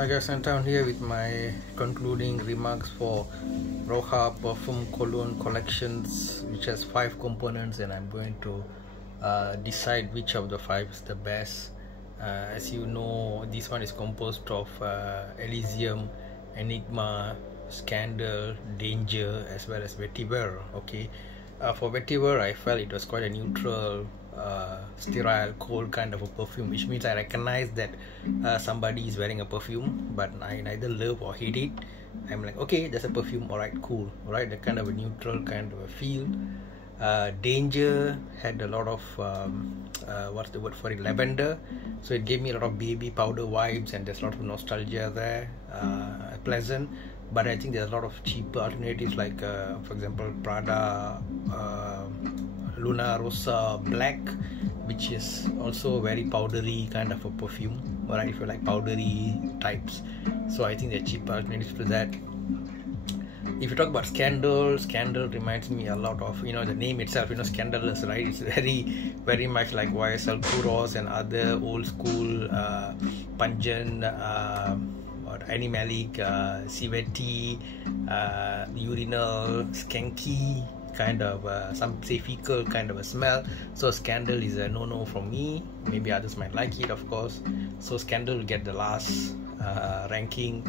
Hi guys, scenthound here with my concluding remarks for Roja perfume cologne collections, which has 5 components, and I'm going to decide which of the 5 is the best. As you know, this one is composed of Elysium, Enigma, Scandal, Danger, as well as Vetiver. Okay, for Vetiver, I felt it was quite a neutral, sterile, cold kind of a perfume, which means I recognize that somebody is wearing a perfume, but I neither love or hate it. I'm like, okay, that's a perfume, alright, cool, alright, that kind of a neutral kind of a feel. Danger had a lot of what's the word for it, lavender, so it gave me a lot of baby powder vibes, and there's a lot of nostalgia there. Pleasant, but I think there's a lot of cheaper alternatives like for example Prada Luna Rosa Black, which is also very powdery kind of a perfume, right, if you like powdery types. So I think there are cheaper alternatives to that. If you talk about Scandal reminds me a lot of, the name itself, scandalous, right? It's very much like YSL Kuros and other old school pungent animalic, civetty, urinal, skanky kind of some say fecal kind of a smell. So Scandal is a no from me. Maybe others might like it, of course. So Scandal will get the last ranking.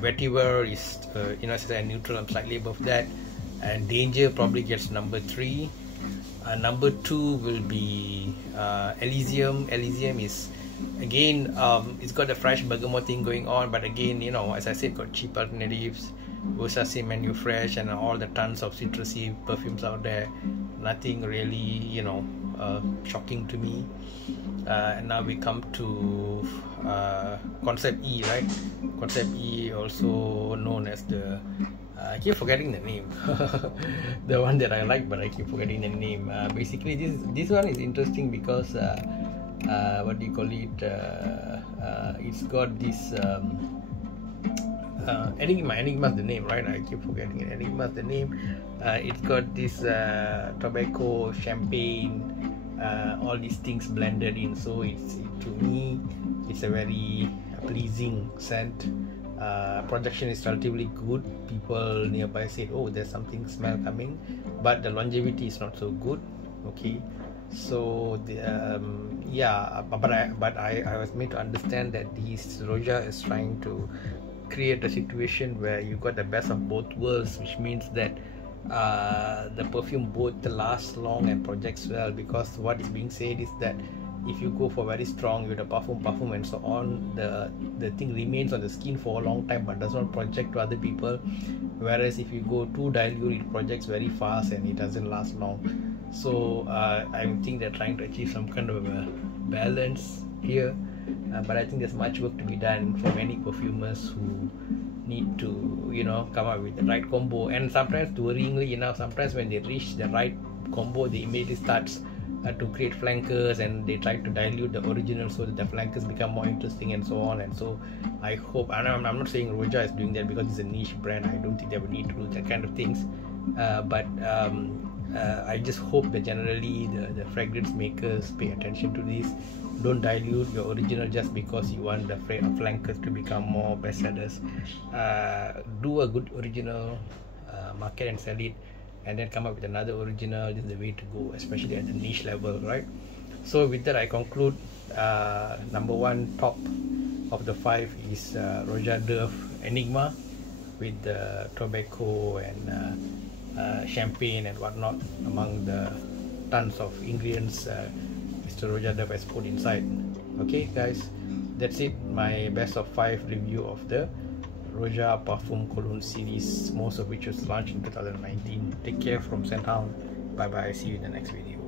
Vetiver is it's a neutral and slightly above that, and Danger probably gets number 3. Number 2 will be Elysium. Elysium is again, it's got a fresh bergamot thing going on, but again, as I said, got cheap alternatives. Versace Menu Fresh and all the tons of citrusy perfumes out there. Nothing really, shocking to me. And now we come to Concept E, right? Concept E, also known as the I keep forgetting the name. The one that I like, but I keep forgetting the name. Basically, this one is interesting because what do you call it? It's got this Enigma's the name, right? I keep forgetting it. Enigma's the name. It's got this tobacco, champagne, all these things blended in. So to me, it's a very pleasing scent. Projection is relatively good. People nearby said, "Oh, there's something smell coming," but the longevity is not so good. Okay, so but I was made to understand that this Roja is trying to create a situation where you got the best of both worlds, which means that the perfume both lasts long and projects well, because what is being said is that if you go for very strong with a parfum and so on, the thing remains on the skin for a long time but does not project to other people, whereas if you go too dilute, it projects very fast and it doesn't last long. So I think they're trying to achieve some kind of a balance here, but I think there's much work to be done for many perfumers who need to come up with the right combo. And sometimes, worryingly enough, sometimes when they reach the right combo, they immediately starts to create flankers, and they try to dilute the original so that the flankers become more interesting and so on. And so I hope, and I'm not saying Roja is doing that because it's a niche brand. I don't think they would need to do that kind of things, but I just hope that generally the fragrance makers pay attention to this. Don't dilute your original just because you want the flankers to become more bestsellers. Do a good original, market and sell it, and then come up with another original. This is the way to go, especially at the niche level, right? So with that, I conclude number 1 top of the 5 is Roja Dove Enigma with the tobacco and champagne and whatnot among the tons of ingredients Mr. Roja Dove has put inside. Okay guys, that's it, my best of 5 review of the Roja Parfum Cologne series, most of which was launched in 2019. Take care from scenthound. Bye bye, see you in the next video.